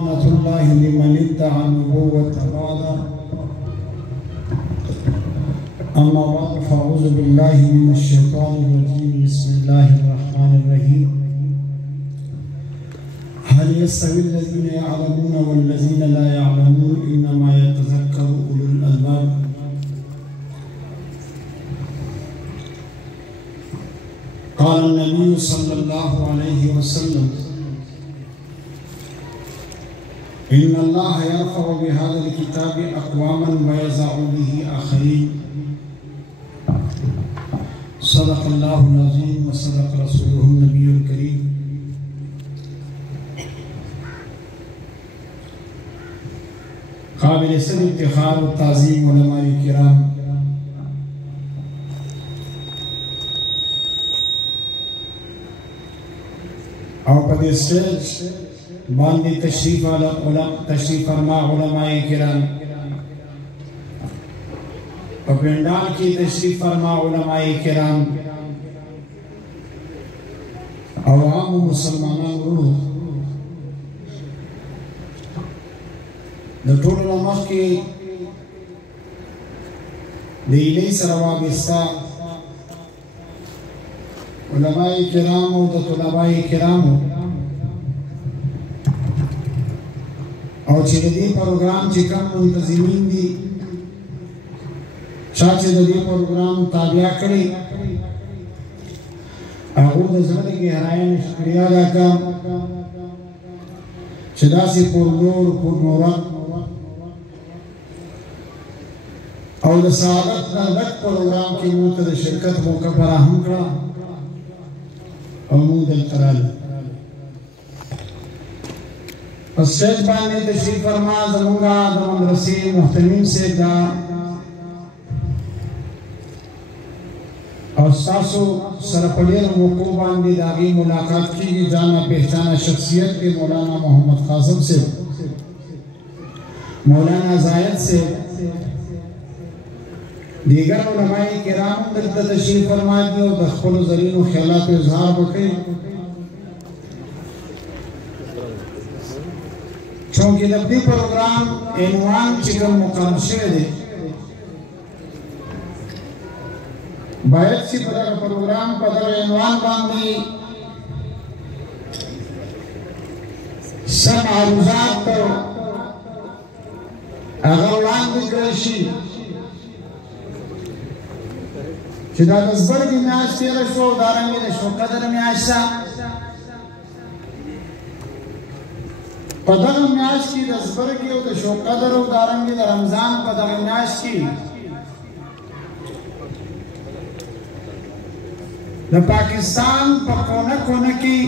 لعنة الله لمن ادعى النبوة بعد. أما بعد فأعوذ بالله من الشيطان الرجيم. بسم الله الرحمن الرحيم. هل يستوي الذين يعلمون والذين لا يعلمون إنما يتذكر أولو الألباب. قال النبي صلى الله عليه وسلم: إن الله يرفع بهذا الكتاب أقواما ويضع به آخرين. صدق الله العظيم وصدق رسوله النبي الكريم. قابل سر افتخار والتعظيم علماء الكرام، اور پدې سټیج باندې تشریف فرما علماء کرام، په پندال کې تشریف فرما علماء کرام او عام مسلمانان ورونو، د ټولو مخکې د ایلې سره وابسته علماء کرام او د طلباء کرامو او چې د دې پروګرام چې کوم منتظمین دي، چا چې د دې پروګرام تابع کړي، هغو د زړه د ګهرایۍ نه شکریه ادا کوم چې داسې پرنور پرنورت او د سعادت نه ډک پروګرام کې موږ ته د شرکت موقع فراهم کړه او موږ دلته رالو. په سټیج باندې تشریف فرما زموږ د مدرسې محترم صاحب دا او ستاسو سره په ډېرو موقعو باندې د هغې ملاقات کېږي. جانا پہچانا شخصیت دی مولانا محمد قاسم صاحب، مولانا زاید صاحب، دیگر علماء کرام دلته تشریف فرما دي او د خپلو زرینو خیالاتو اظهار وکړي. چونکې د دې پروګرام عنوان چې کوم مقرر شوی دی، باید چې په دغه پروګرام په دغه عنوان باندې سم عروضات هغه وړاندې کړی شي چې دا د زبرګې میاشت تېره شوه او دارنګې د شوقدر میاشت ده. په دغه میاشت کې د زبرګې او د شوقدر او دارنګې د رمضان په دغه میاشت کې د پاکستان په کونه کونه کې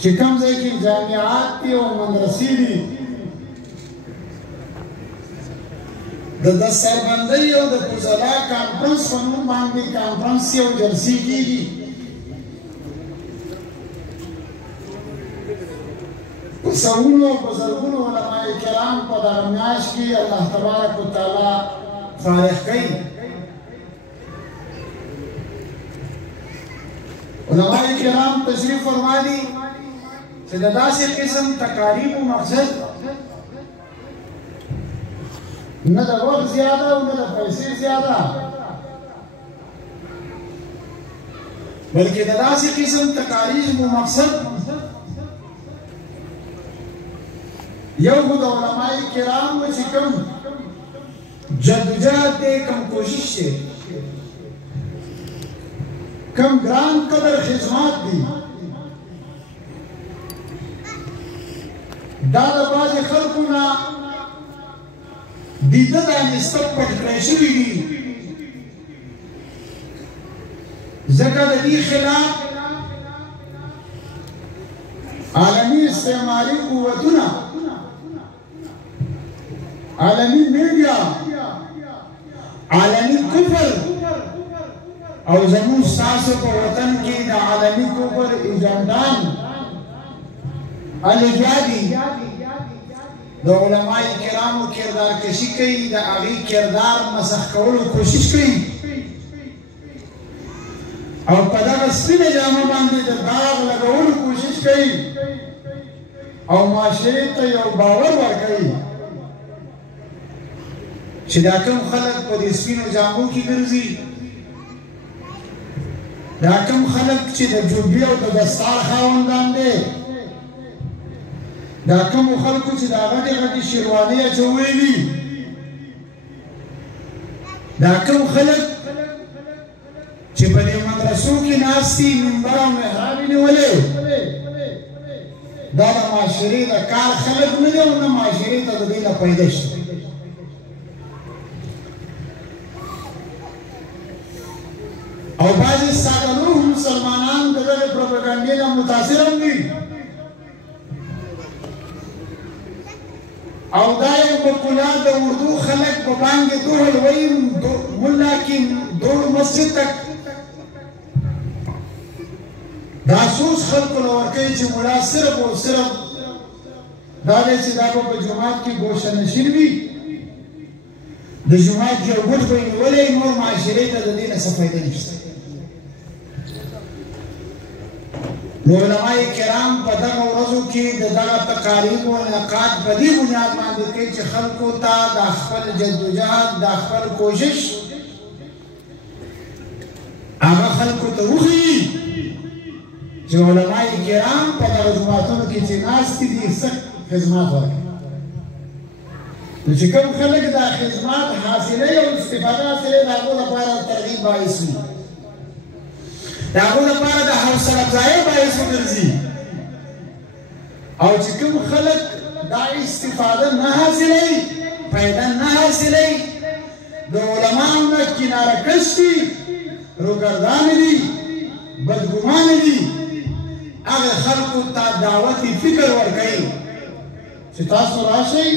چې کوم ځای کې جامعات دي او مدرسې دي، د سربندۍ او د فضلا کانفرنس په نوم باندې کانفرنس یو جلسې کېږي. په سوونو او په زرګونو علماء کرام په دغه میاشت کې الله تبارک وتعالی فارغ کوي. علماء کرام تشریف فرما دي چې د داسې قسم تکالیفو مقصد نه د وخت زیاده او نه د پیسې زیاده، بلکې د داسې قسم تکالیفو مقصد یو خو د علماء کرامو چې کوم جدوجہد دی، کوم کوشش دی، کم گران قدر خدمات دی، دا د بعضې خلکو نه دیده دا نسبت پټ کړی شوي دي، ځکه د دې خلاف عالمي استعماري قوتونه، عالمي میډیا، عالمي کفر او زمون ستاسو په وطن کې د عالمي کفر ایجنټان الګیا دي. د علماء کرامو کردار کشي کوي، د هغې کردار مسخ کولو کوشش کوي او په دغه سپینه جامه باندې د داغ لګولو کوشش کوي او معاشرې ته یو باور ورکوي چې دا کوم خلک په دې سپینو جامو کې ګرځي، دا کوم خلک چې د جوبې او د دستار خاوندان دي، دا کوم خلکو چې دا غټې غټې شیروانۍ اچولې دي، دا کوم خلک چې په دې مدرسو کې ناست دي، منبر او محراب یې نیولې، دا د معاشرې د کار خلک نه دي او نه معاشرې ته د دې نه پیدا شته. او بعضې ساده نور مسلمانان د دغې پروپاګانډې نه متاثر هم دي او دا یو مقوله د اردو خلک په باندې دوهل وایي ملا کې دوړ مسجد تک دا سوچ خلکو له ورکوي چې ملا صرف او صرف دا دی چې دا به په جومات کې ګوشه نشین وي، د جومات یو ګوټ به یې نیولی، نور معاشرې ته د دې نه څه فایده نشته. نو علماء کرام په دغه ورځو کې د دغه تقاریب او انعقاد په دې بنیاد باندې کوي چې خلکو ته د خپل جدوجهد د خپل کوشش هغه خلکو ته وښیي چې علماء کرام په دغه جوماتونو کې چې ناست دي سخت خدمات ورکوي. نو چې کوم خلک دا خدمات حاصلوي او استفاده حاصلوي د هغو لپاره ترغیب باعث وي، د هغو لپاره د حوصله افزایۍ باعث وګرځي، او چې کوم خلک دا استفاده نه حاصلوي، فایده نه حاصلوي، د علماو نه کناره کش دي، روګردانه دي، بدګمانه دي، هغه خلکو ته دعوت فکر ورکوي چې تاسو راشئ،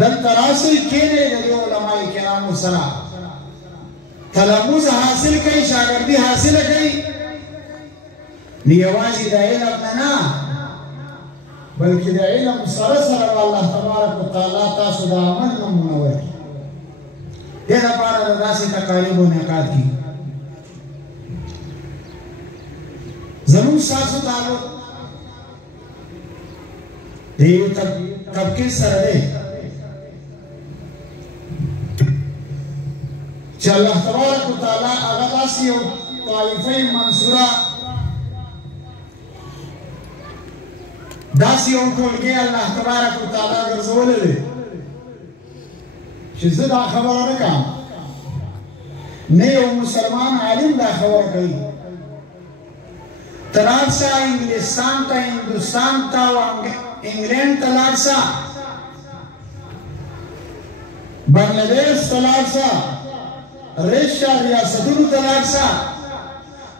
دلته راشئ، کښېنئ د دې علماء کرامو سره تلموز حاصل کړئ، شاګردي حاصله کړئ، نو یوازې د علم نه بلکې د علم سره سره الله تبارک وتعالی تاسو د عمل نمونه ورکړي. دې لپاره د داسې تقاریبو انعقاد کړي. زموږ ستاسو تعلق د یو طبقې سره دی چې الله تبارک وتعالی هغه داسې یو طایفه منصوره، داسې یو ټولګی الله تبارک وتعالی ګرځولی دی چې زه دا خبره نه کوم، نه یو مسلمان عالم دا خبره کوي. ته لاړ شه انګلستان ته، هندوستان ته او انګلینډ ته لاړ شه، بنګلادیش ته لاړ شه، ریشا ریاستونو ته لاړ شه،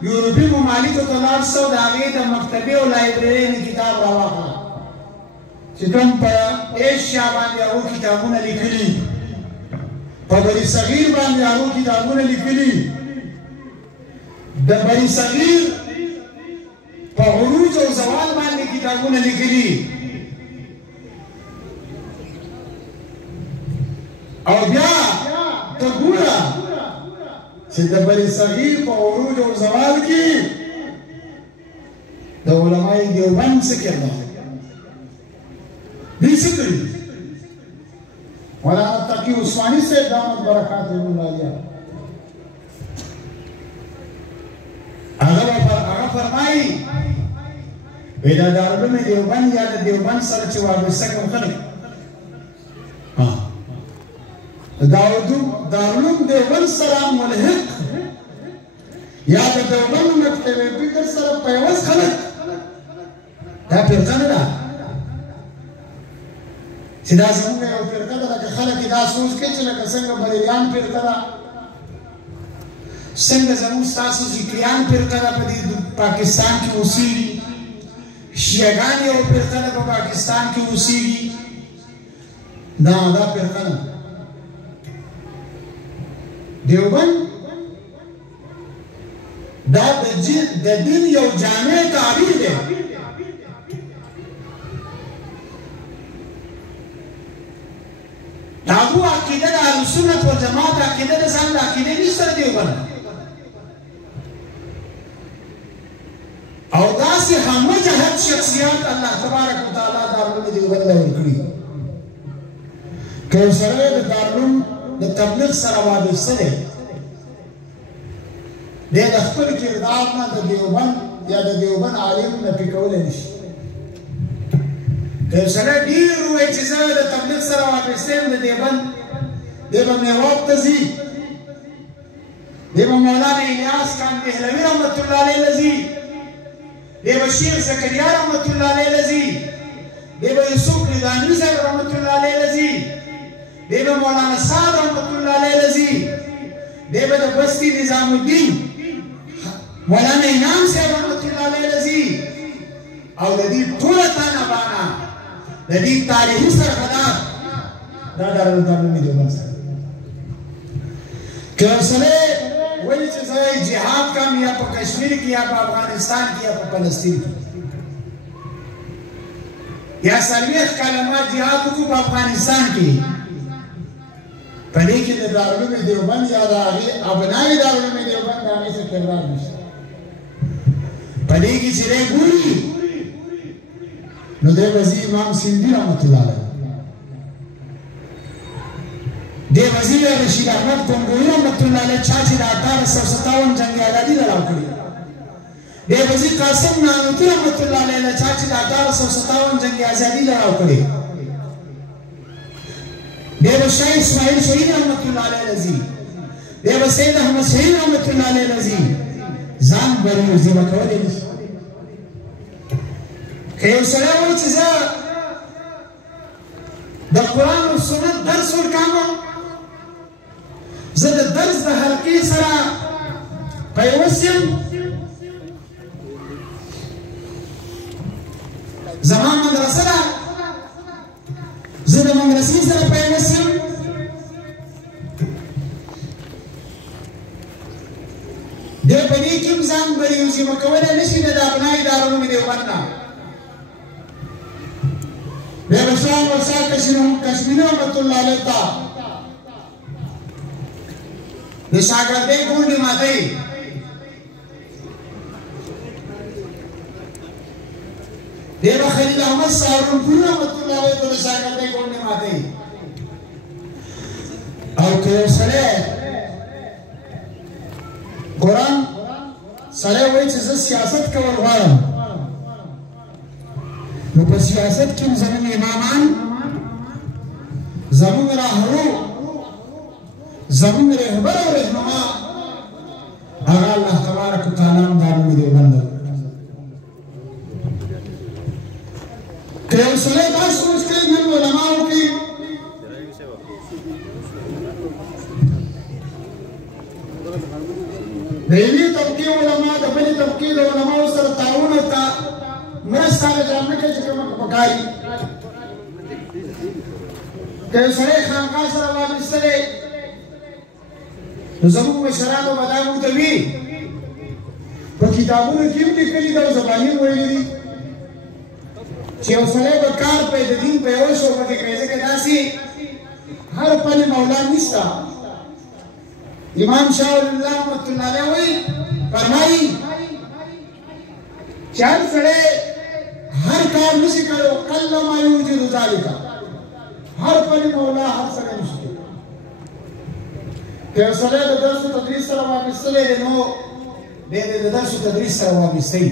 یورپي ممالکو ته لاړ شه او د هغې د مکتبې او لایبررۍ نه کتاب راواخله چې کوم په ایشیا باندې هغو کتابونه لیکلي، په بني صغیر باندې هغو کتابونه لیکلي، د بني صغیر په عروج او زوال باندې کتابونه لیکلي، او بیا ته ګوره چې د بني صغیر په عروج او زوال کې د علماء دیوبند څه کردار دی، څه کړي. مولانا تقی عثماني صاحب دامت برکاتهم الله علیه هغه فرمایي دا دارالعلوم دیوبند یا د دیوبند سره چې وابسته کوم خلک دارالعلوم دیوبند سره ملحق یا د دیوبند مکتب فکر سره پیوست خلک، دا فرقه نه ده چې دا زموږ یو فرقه ده، لکه خلک دا سوچ کوي چې لکه څنګه بریلیان فرقه ده، څنګه زموږ ستاسو ذکریان فرقه ده په دې پاکستان کې اوسېږي، شیعګان یو فرقه ده په پاکستان کې اوسېږي، دا فرقه نه. دیوبند دا د دین یو جامع تعبیر دی، دا هغو عقیده د اهلسنت والجماعت عقیده د ځان د عقیدې نشته دیوبند، او داسې همه جهت بلند شخصیات الله تبارک و تعالی دارالعلوم دیوبند له ورکړي که یو سړی د دارالعلوم د تبلیغ سره وابسته دی دی د خپل کردار نه د دیوبند یا د دیوبند عالم نفي کولی نشي که یو سړی ډېر ووایي چې زه د تبلیغ سره وابسته یم د دیوبند دی به میواب ته ځي دی به مولانا الیاس خان دهلوي رحمت الله علیه له ځي دی به شیخ زکریا رحمت الله علیه له ځي دی به یوسف ندانوي صاحب رحمت الله علیه له ځي دی به مولانا سعد رحمت الله علیه له ځي دی به د بستی نظام الدین مولانا انعام صاحب رحمت الله علیه له ځي او د دې ټوله تانه بانا د دې تاریخي سرحدات دا دارالعلوم دیوبند سره که یو سړی وایي چې زه جهاد کوم یا په کشمیر کې یا په افغانستان کې یا په فلسطین کې یا څلوېښت کلمه جهاد وکړو په افغانستان کې په دې کې د دارالعلوم دیوبند یا د هغې ابنای دارالعلوم دیوبند د هغې څه کردار نشته په دې کې چې دی ګوري نو دی به ځي امام سندي رحمت الله علیه دی وزیر رشید احمد کنگوی رحمت اللہ علیہ چاچی دا 1857 جنگ آزادی لڑاو کری دی وزیر قاسم نانوتی رحمت اللہ علیہ چاچی دا 1857 جنگ آزادی لڑاو کری دی شاہ اسماعیل شہید رحمت اللہ علیہ لذی دی سید احمد شہید رحمت اللہ علیہ لذی زان بری وزی وکولی نشی که یو سړی وایي چې زه د قرآن و سنت درس ورکوم زه د درس د حلقې سره پیوست یم زما مدرسه ده زه د مدرسې سره پیوست یم دی په دې کې هم ځان بریوزیمه کولی نشي د ابنای دارالعلوم دیوبند نه دی به شاه ورسا کشمیری رحمت الله علیه ته د شاګردۍ غونډې ماتوي دی به خلیل احمد سهارنپوري رحمت الله علیه ته د شاګردۍ غونډې ماتوي او که یو سړی قرآن سړی وایي چې زه سیاست کول غواړم نو په سیاست کې زموږ امامان زموږ راهرو زمون رهبر و رهنما هغه الله تبارک وتعالی دارالعلوم دیوبند که یو سړی دا سوچ کوي نن علماو کې د یوې طبقې علما د بلې طبقې د علماو سره تعاون او مرسته جام نه کوي چې کومه پکاري که یو سړی خانقاه سره وابسته دی نو زموږ مشرانو به دا موږ ته وي په کتابونو کې هم لیکلي ده او زباني هم ویلي دي چې یو سړی به کار پی د دین په یوه شعبه کې کوي ځکه داسې هر پل مولا نشته امام شاه الله رحمت الله علیه وایي فرمایي چې هر سړی هر کار نشي کولی قل ما یوجد ذلک هر پل مولا هر سړی نشي که یو سړی د درس و تدریس سره وابستلی دی نو دی د درس و تدریس سره وابستی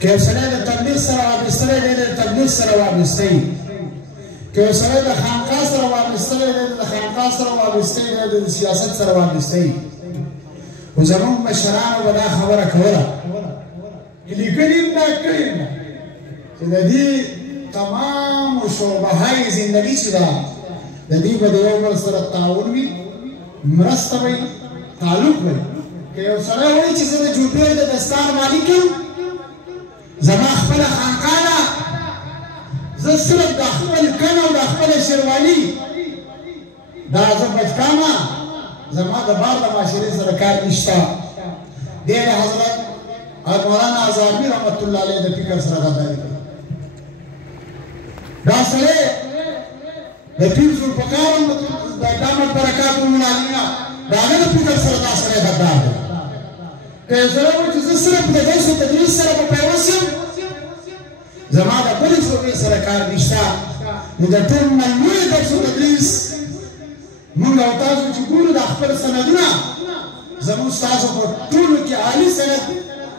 که یو سړی د تبلیغ سره وابستلی دی د تبلیغ سره وابستی که یو سړی د خانقاه سره وابستلی دی د خانقاه سره وابستی دی د سیاست سره وابستی خو زموږ مشرانو به دا خبره کوله لیکلي هم دا کړي هم چې د دې تمامو شعبههای زندګي چې ده د دې به د یو بل سره تعاون وي مرسته وي تعلق وي که یو سړی وایي چې زه د جوپې د دستار مالک یم زما خپله خانقاه ده زه صرف د خپل کن او د خپله شیرواني دا زه بچکامه زما د بار د معاشرې سره کار نشته دی د حضرت مولانا اعظمي رحمت الله علیه د فکر سره غداري کوي دا سړی د پیر ذوالفقار د دامت برکات المنالینه د هغه د فکر سره دا سړی غدار دی که یو سړی وایي چې زه صرف د درس و تدریس سره به پیوست یم زما د بلې شعبې سره کار نشته نو د ټول نه لوی درس و تدریس موږ او تاسو چې ګورو د خپل سندونه زموږ ستاسو په ټولو کې عالي سند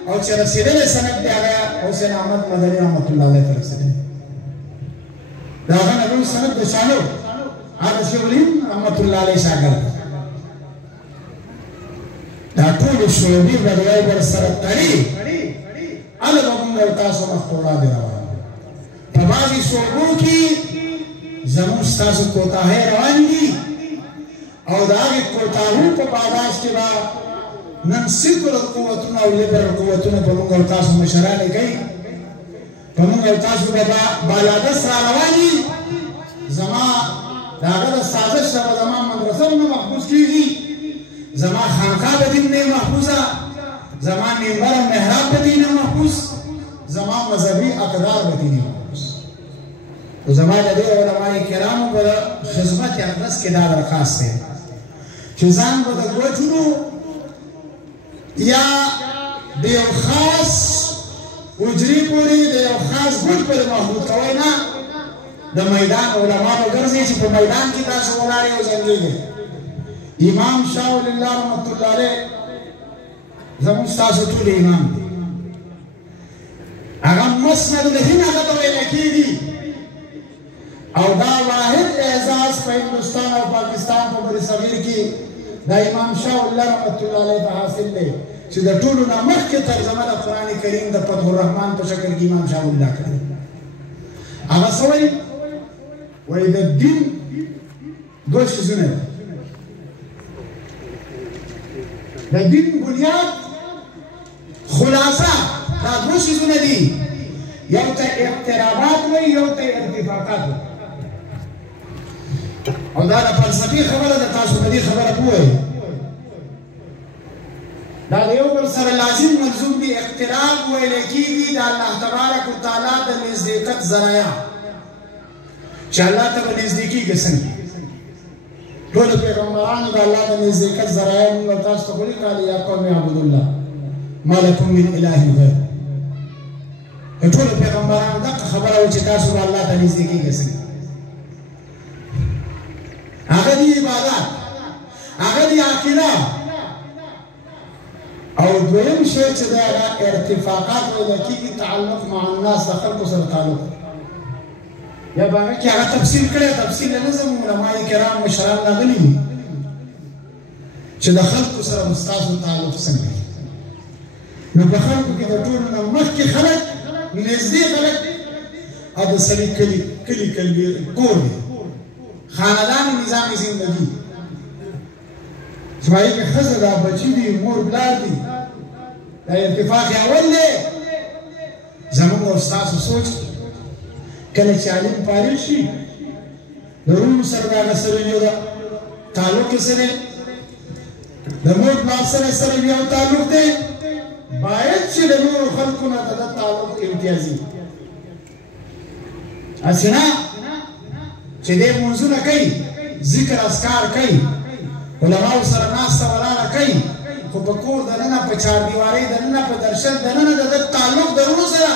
او چې رسېدلی سند دی هغه حسین احمد مدني رحمت الله علیه ته رسېدلی د هغه نه لوی سند د چا نه و هغه شیخ الهند رحمت الله علیه شاګرد دا ټولې شعبې به د یو بل سره تړي هله به موږ او تاسو مخ په وړاندې روان په بعضې شعبو کې زموږ ستاسو کوتاهۍ روان دي او د هغې کوتاهو په پاداش کې به نن سیکولر قوتونه او لیبرل قوتونه په موږ او تاسو مشرانې کوي په موږ او تاسو به بالادست را روان دي زما د هغه د سازش سره زما مدرسه نه محفوظ کېږي زما خانقاه به دین نه محفوظه زما منبر او محراب به دین نه محفوظ زما مذهبي اقدار به دین نه محفوظ زما د دې علماء کرامو په خدمت اقدس کې دا درخواست دی چې ځان به د ګوتونو یا د یو خاص حجرې پورې د یو خاص ګوټ پورې محدود کوئ نه د میدان علما به ګرځئ چې په میدان کې تاسو ولاړ یې او زنګېږئ امام شاه ولی الله رحمت الله علیه زموږ ستاسو ټول امام دی هغه مسند الهند هغه ته ویل کېږي او دا واحد اعزاز په هندوستان او پاکستان په برصغیر کې دا امام شاه ولی الله رحمت الله علیه ته حاصل دی چې د ټولو نه مخکې ترجمه د قرآن کریم د فتح الرحمن په شکل کې امام شاه ولی الله کړی هغه څه وایي وایي د دین دوه څیزونه دي د دین بنیاد خلاصه دا دوه څیزونه دي یو ته اقترابات وایي یو ته ارتفاقات وایي او دا د فلسفي خبره ده تاسو په دې خبره پوهئ دا د یو بل سره لازم ملزوم دي اقتراب ویلی کېږي د الله تبارک وتعالی د نزدېکت ذرایع چې الله ته به نږدې کېږي څنګه ټولو پیغمبرانو د الله د نزدېکت ذرایع موږ تاسو ته ولیکل یا قوم اعبدوا الله ما لکم من اله غیر ټولو پیغمبرانو دغه خبره وه چې تاسو به الله ته نږدې کېږي څنګه هغه دی عبادت هغه دی عقیده او دویم شی چې دی هغه ارتفاقات ویل کېږي تعلق مع الناس د خلکو سره تعلق یا به هغه کې هغه تفصیل کړی تفصیل یې نه زموږ علماء کرام مشران راغلي دي چې د خلکو سره مو ستاسو تعلق څنګه دی نو په خلکو کې د ټولو نه مخکې خلک نږدې خلک او د سړي کلي کور دی خاندان نظام زندگی سمایی که خزه دا بچی دی مور بلار دی دا ارتفاق اول دی زمون او ستاسو سوچ کله چې عالم فارغ شي د روم سره د هغه سره یو تعلق سره د مور پلار سره یو تعلق دی باید چې د نورو خلکو نه د تعلق امتیازي اسنه چې دې منځونه کوي ذکر اذکار کوي علماو سره ناسته ولاړه کوي خو په کور دننه په چاردیوارۍ دننه په درشل دننه د تعلق د وروڼو سره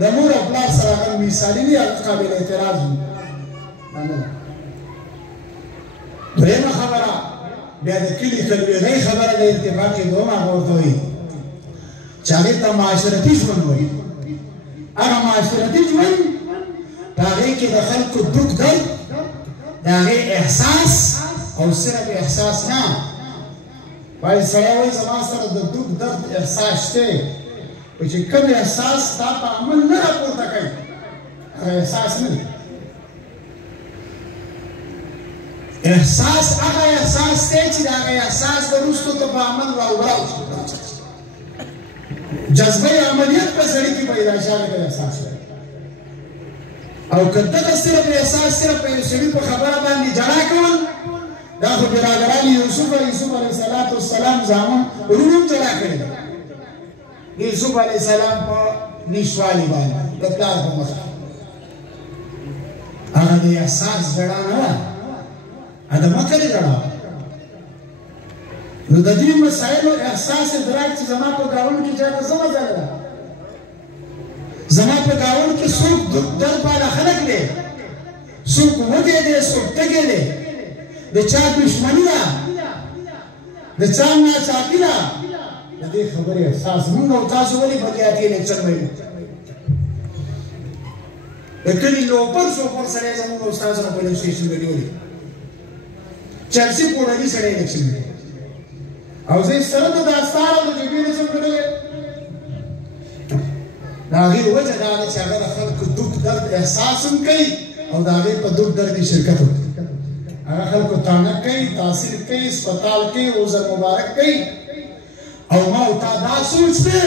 د مور او پلار سره هغه مثالي دي هغه قابل اعتراض وي درېیمه خبره بیا د کلي کلبېغۍ خبره د اتفاق دومه هغه ورته وایي چې هغې ته معاشرتي ژوند وایي هغه معاشرتي ژوند په هغې کې د خلکو دک درد د هغې احساس او صرف احساس نه وایي سړی وایي زما سره د دک درد احساس شته خو چې کوم احساس ستا په عمل نه راپورته کوي هغه احساس نه دی احساس هغه احساس دی چې د هغه احساس د وروستو ته په عمل راوبراو شي جذبه عملیت په سړي کې پیدا شوی د احساس او که دغه صرف احساس صرف په یو سړي په خبره باندې جړا کول دا خو برادران یوسف علیه السلام زامن ورونو هم جړا کړی یوسف علیه السلام په نشوالي باندې د پلار په مخ هغه د احساس جړا نه وه هغه د مکرې جړا نو د دې مسایلو احساس ادراک چې زما په ګاونډ کې چاته څه مزه ده زما په ګاونډ کې څوک درد والا خلک دی څوک وږی دی څوک تږی دی د چا دشمني ده د چا ناڅاپي ده د دې خبرې احساس موږ او تاسو ولې بګیاتي لیکچر وایو د کلي لوپر شوپر سړی زموږ استاد سره په لیکچر کې ویلي چرسي پوړني سړی لیکچر او زه سره د داستان د جګړې څخه کړلې دا هغې وجه دا ده چې هغه د خلکو دک درد احساس هم کوي او د هغې په دک درد کې شرکت هم کوي هغه خلکو تانک کوي تحصیل کوي اسپتال کوي عذر مبارک کوي او ما او تا دا سوچ دی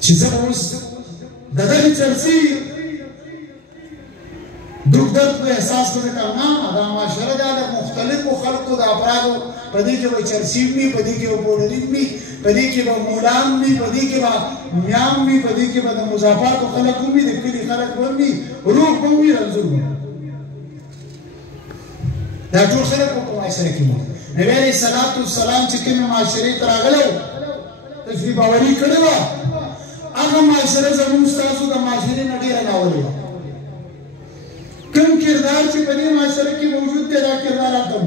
چې زه به اوس د دغې چرسي دک درد په احساس کوم نه دا معاشره ده د مختلفو خلکو د افرادو په دې کې به چرسي وي په دې کې به پوډرین وي په دې کې به مولان وي په دې کې به میام وي په دې کې به د مضافاتو خلک هم وي د کلي خلک به هم وي روح به هم وي رنځور به دا ټول خلک په معاشره کې وي نبي علیه الصلاة والسلام چې کومې معاشرې ته راغلی و تشریف آوري کړې وه هغه معاشره زموږ ستاسو د معاشرې نه ډېره ناولې وه کوم کردار چې په دې معاشره کې موجود دی دا کردار هلته و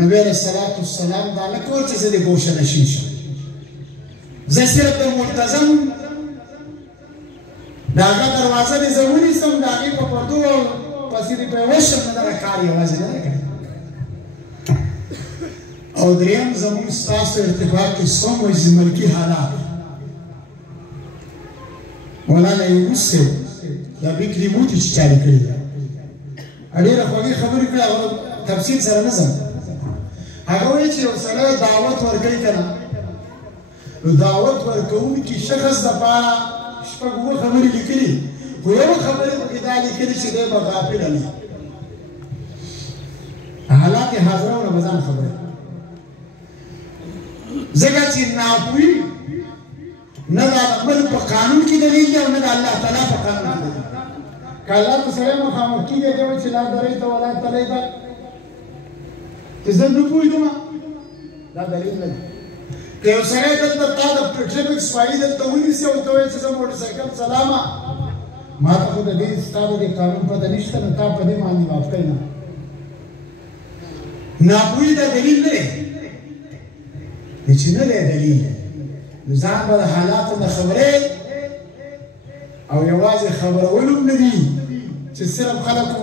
نبی علیه الصلاة والسلام دا نه کول چې زه د ګوشه نشین شم زه صرف د ملتزم د هغه دروازه دې زه ونیسم د هغې په پردو پسې دې پرې وشم نه دغه کار یوازې نه دی کړی او دریم زموږ ستاسو ارتباط کې څومره چې ملکي حالات مولانا یونس صاحب دا بیکري موټي چې چالو کړي ده ډېره خوږې خبرې کړې هغه تفصیل سره نه ځم هغه وایي چې یو سړی دعوت ورکوي که نه نو دعوت ورکوونکي شخص دپاره شپږ اووه خبرې لیکلي خو یوه خبرې پکې دا لیکلي چې دی به غافله نه حالات حاضرونه به ځان خبرې ځکه چې ناپوهي نه د خپل په قانون کې دلیل دی او نه د الله تعالی په قانون کې دلیل که الله ته سړی مخامخ کېږي دی وایي چې لا درۍ ته ولا تلی ته چې زه نه پوهېدم دا دلیل نه دی که یو سړی دلته تا د ټریفک سپایي دلته ونیسي او ته وایي چې زه موټرسایکل چلامه ما ته خو د دې ستا د دې قانون پته نشته نو تا په دې باندې معاف کوي نه ناپوهي دا دلیل نه دی چې نه دی دلیل نو ځان به د حالاتو نه خبرې او یوازې خبرول هم نه دي چې صرف خلکو